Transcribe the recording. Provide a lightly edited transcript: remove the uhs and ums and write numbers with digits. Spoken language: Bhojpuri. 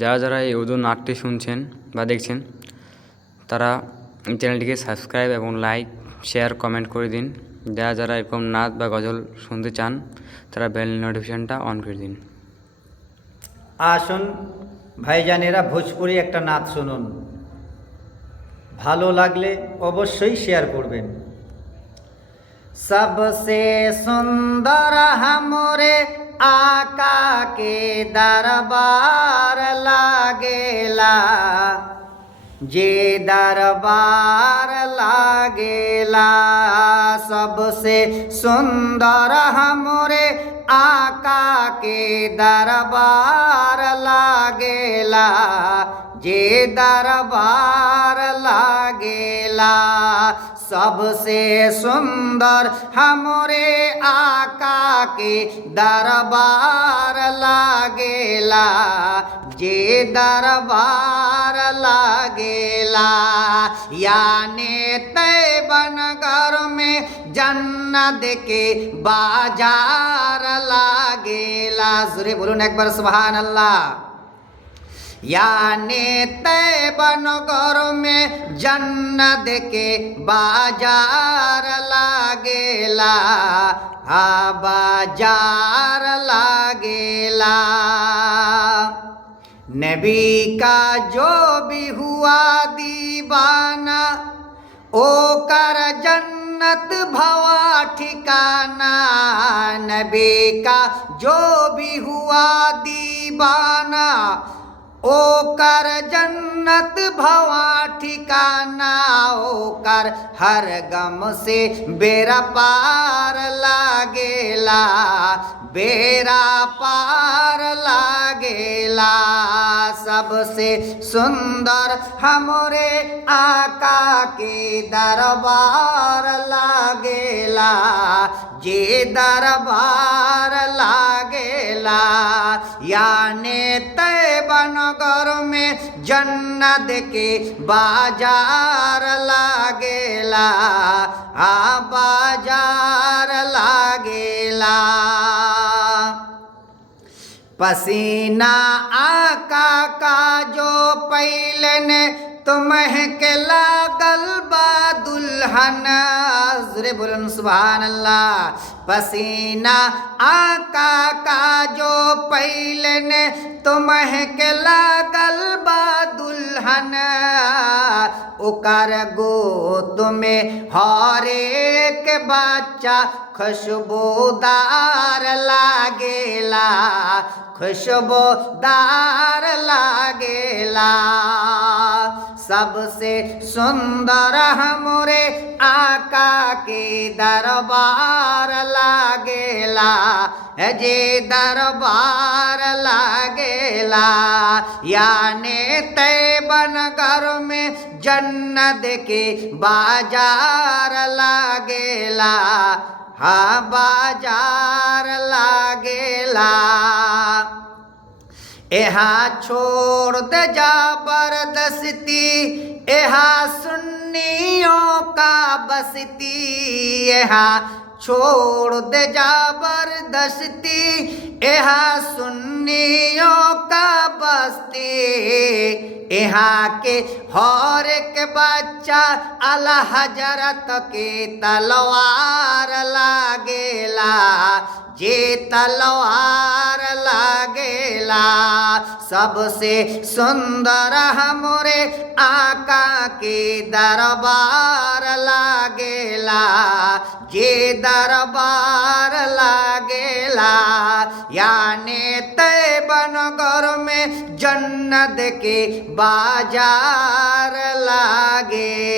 যারা যারা এই উর্দু নাটটি শুনছেন বা দেখছেন তারা চ্যানেলটিকে সাবস্ক্রাইব এবং লাইক শেয়ার কমেন্ট করে দিন। যারা যারা এরকম নাচ বা গজল শুনতে চান তারা বেল নোটিফিকেশনটা অন করে দিন। আসুন ভাইজানেরা, ভোজপুরি একটা নাচ শুনুন। ভালো লাগলে অবশ্যই শেয়ার করবেন। सबसे सुंदर हमरे आका के दरबार लागेला, जे दरबार लागेला। सबसे सुंदर हमरे आका के दरबार लागेला, जे दरबार लागेला। सबसे सुंदर हमरे आका के दरबार लागेला, जे दरबार लागेला। यानी तैबनगर में जन्नत के बाजार लागेला। जोरे बोलून एक बार सुभान अल्लाह। यानी तैबनगर में जन्नत के बाजार लागेला, हाँ बाजार लागेला। नबी का जो भी हुआ दीवाना, ओ कर जन्नत भवा ठिकाना। नबी का जो भी हुआ दीवाना, ओ कर जन्नत भवा ठिकाना। ओ कर हर गम से बेरा पार लागेला, बेरा पार लागेला। सबसे सुंदर हमरे आका के दरबार लागेला, जे दरबार लागेला। यानी तैबनगर में जन्नत के बाजार लागेला, हाँ बाजार लागेला। पसीना आका का जो पैलन तुम्हें के लागल बा दुल्हन। ज़ोरे बोलन सुभान अल्लाह। पसीना आका का जो पैलन तुम्हें के लागल बा दुल्हन। ओकर गोद में हर एक बच्चा खुशबूदार लागेला, खुशबूदार लागेला। सबसे सुंदर हमरे आका के दरबार लागेला, जे दरबार लागेला। यानी तैबनगर में जन्नत के बाजार लागेला, हाँ बाजार लागेला। यहाँ छोड़ दे जबरदस्ती, यहाँ सुन्नियों का बस्ती। यहाँ छोड़ दे जबरदस्ती, यहाँ सुन्नियों का बस्ती। यहाँ के हर एक बच्चा आला हजरत के तलवार लागेला, जे तलवार लागेला। सबसे सुंदर हमरे आका के दरबार लागेला, जे दरबार लागेला। यानी तैबनगर में जन्नत के बाजार लागेला।